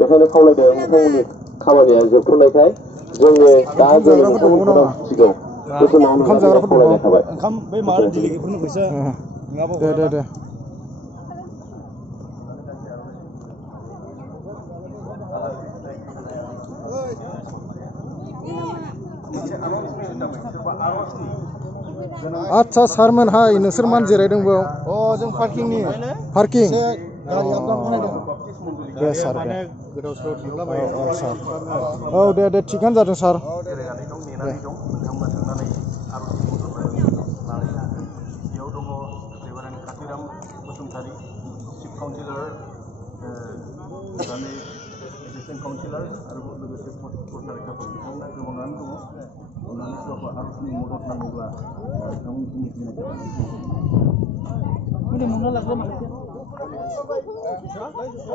बेखायनो खावलायदों नोंथांमोननि खामानिया जोबथ'नायखाय जोङो दा जोङो नोंथांमोनखौ सिगाङाव बोसोन मावनो होननानै खावलायनाय थाबाय। ओंखाम बै माबा डिलिगेटफोरनो फैसा दे आच्छा सारमोन हाय नोंसोर मान जिरायदों बेयाव? अ जों पार्किंनि पार्किं गारि आपडाउन बानायदों दे सार दे गोदाव सोराव थांलाबायो सार औ दे थिगानो जादों सार जिरायनानै दं नेनानै दं नोंथांमोना थांनानै आर'जनि मदद लानानै हागोन बेयाव दङ रेभारेन्ड कातिराम बसुमतारी चिफ काउन्सिलर दानि एसिस्टेन्ट काउन्सिलर आरो लोगोसे पथारिकाफोर बिथांमोना गोबाङानो दङ अननानै सोरबा आर'जनि मदद नांगौब्ला बिथांमोनखौ मिथिनाय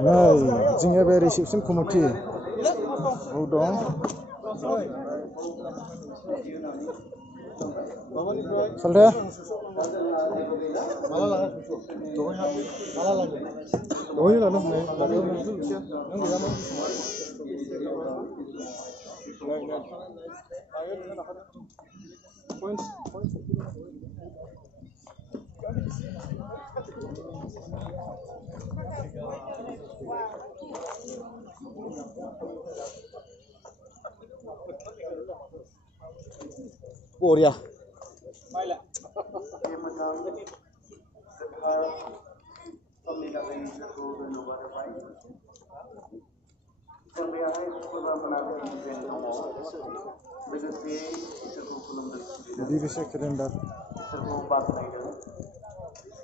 नै जोंनिया बे रिसेपसन कमिटि दं सालथे दहायनो लानो बरिया BBC केलेन्डार इसोरखौ बाख्नायदों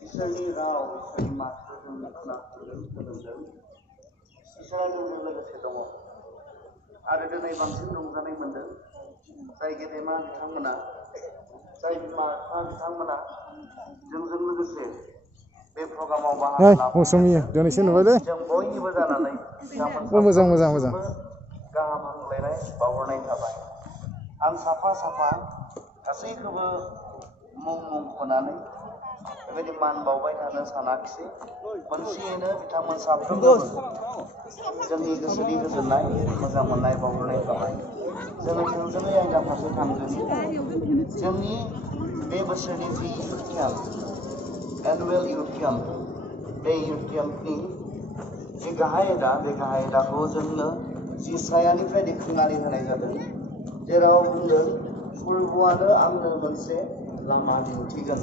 इसोरनि राव इसोरनि माथो जों खोनासंदों सोलोंदों इसोरा जोंजों लोगोसे दङ आरो दिनै बांसिन रंजानाय मोनदों जाय गेदेमा बिथांमोना जाय बिमा बिफा बिथांमोना जोंजों लोगोसे बे प्रग्रामाव बाहागो लाफैदों जों बयनिबो जानानै मोजां गाहाम हामलायनाय बावहरनाय थाबाय आं साफा गासैखौबो मुं मख'नानै बेबायदि मान बावबाय थानो सानाखिसै मोनसेयैनो बिथांमोन साफ्रोमबो जोंनि गोसोनि गोजोननाय मोजां मोननाय बावहरनाय थाबाय जोङो थोंजोङै आयदा फारसे थांगोन जोंनि बे बोसोरनि जि youth camp annual youth camp बे इउथ केम्पनि जे गाहाय आयदा बे गाहाय आयदाखौ जोंनो जि सायानिफ्राय दिखांनानै होनाय जादों जेराव बुंदों फोरबोआनो आंनो मोनसे लामा दिन्थिगोन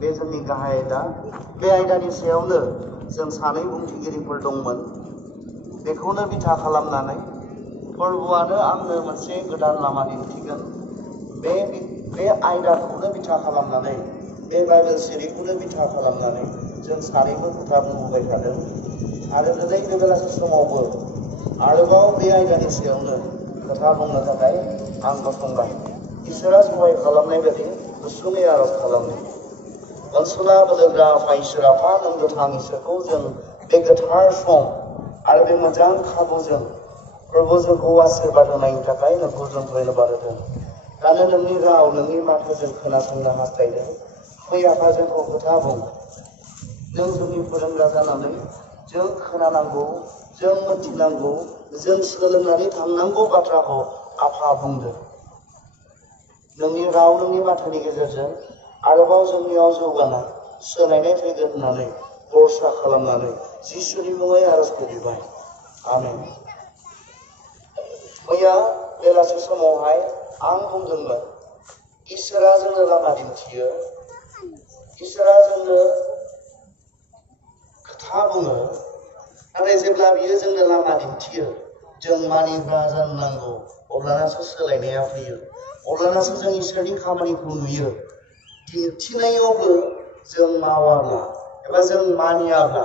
बे जोंनि गाहाय आयदा बे आयदानि सायावनो जों सानै बुंथिगिरिफोर दंमोन बेखौनो बिथा खालामनानै फोरबोआनो आंनो मोनसे गोदान लामा दिन्थिगोन बे आयदाखौनो बिथा खालामनानै बे बाइबेल सिरिखौनो बिथा खालामनानै जों सानैबो खोथा बुंबोबाय थादों आरो दिनै बे बेलासि समावबो आरोबाव बे आयदानि सायावनो खोथा बुंनो थाखाय आं गसंबाय इसोरा सहाय खालामनाय बायदि गुसुङै आरज खालामदों ओनसोला बोलोग्रा आफा इसोर आफा नों गोथां इसोरखौ जों बे गोथार सम आरो बे मोजां खाबुजों प्रभु जोंखौ आशीर्बाद होनायनि थाखाय नोंखौ जों धन्यबाद होदों दानो नोंनि राव नोंनि माथोजों खोनासंनो हास्थायदों फै आफा जोंखौ खोथा बुं जों जोंनि फोरोंग्रा जानानै जों खोनानांगौ जों मिथिनांगौ जों सोलोंनानै थांनांगौ बाथ्राखौ आफा बुंदों नोंनि राव नोंनि माथोनि गेजेरजों आरोबाव जोंनियाव जौगानाय सोलायनाय फैगोन होननानै भरसा खालामनानै जिसुनि मुङै आरजखौ बिबाय आमेन मैया बेलासि समावहाय आं बुंदोंमोन इसोरा जोंनो लामा दिन्थियो इसोरा जोंनो खोथा बुङो नाथाय जेब्ला बियो जोंनो लामा दिन्थियो जों मानिग्रा जानांगौ अब्लानासो सोलायनाया फैयो अब्लानासो जों इसोरनि खामानिखौ नुयो दिन्थिनायावबो जों मावाब्ला एबा जों मानियाब्ला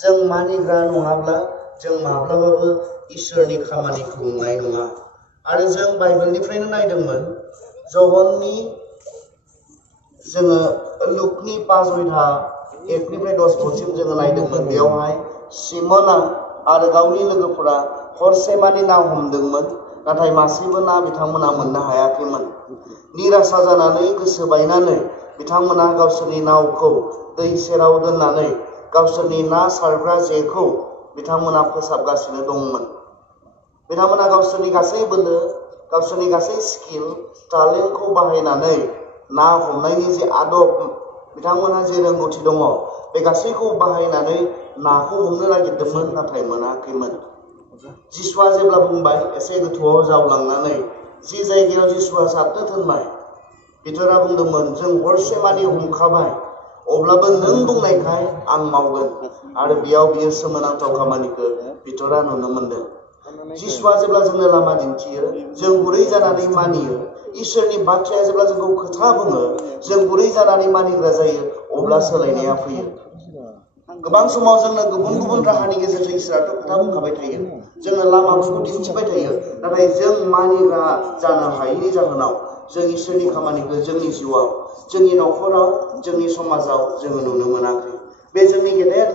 जों मानिग्रा नङाब्ला जों माब्लाबाबो इसोरनि खामानिखौ नुनाय नङा आरो जों बाइबेलनिफ्रायनो नायदोंमोन जहननि जोङो लुकनि 5:1-10 जोङो नायदोंमोन बेयावहाय सिमोना आरो गावनि लोगोफोरा हरसेमानि ना हमदोंमोन नाथाय मासेबो ना बिथांमोना मोननो हायाखैमोन निराशा जानानै गोसो बायनानै बिथांमोना गावसोरनि नावखौ दै सेराव दोननानै गावसोरनि ना सारग्रा जेखौ बिथांमोना फोसाबगासिनो दंमोन। बिथांमोना गावसोरनि गासै बोलो, गावसोरनि गासै स्किल, टेलेन्टखौ बाहायनानै ना हमनायनि जे आदब, बिथांमोनहा जे रोंगौथि दङ, बे गासैखौ बाहायनानै नाखौ हमनो नागिरदोंमोन, नाथाय मोनाखैमोन। जिसुआ जेब्ला बुंबाय, एसे गोथौआव जावलांनानै जि जायगायाव जिसुआ सारनो थिनबाय, पिटारा बुंदोंमोन, जों हरसेमानि हमखाबाय, अब्लाबो नों बुंनायखाय आं मावगोन। आरो बेयाव बियो सोमोनांथाव खामानिखौ पिटारा नुनो मोनदों। जिसुआ जेब्ला जोंनो लामा दिन्थियो, जों गुरै जानानै मानियो, इसोरनि बाथ्राया जेब्ला जोंखौ खोथा बुङो, जों गुरै जानानै मानिग्रा जायो, अब्ला सोलायनाया फैयो। गोबां समाव जोंनो गुबुन गुबुन राहानि गेजेरजों इसोराथ' खोथा बुंखाबाय थायो, जोंनो लामाफोरखौ दिन्थिबाय थायो, नाथाय जों मानिग्रा जानो हायैनि जाहोनाव जों इसोरनि खामानिखौ जोंनि जिउआव, जोंनि न'खराव, जोंनि समाजाव जोङो नुनो मोनाखै। बे जोंनि गेदेर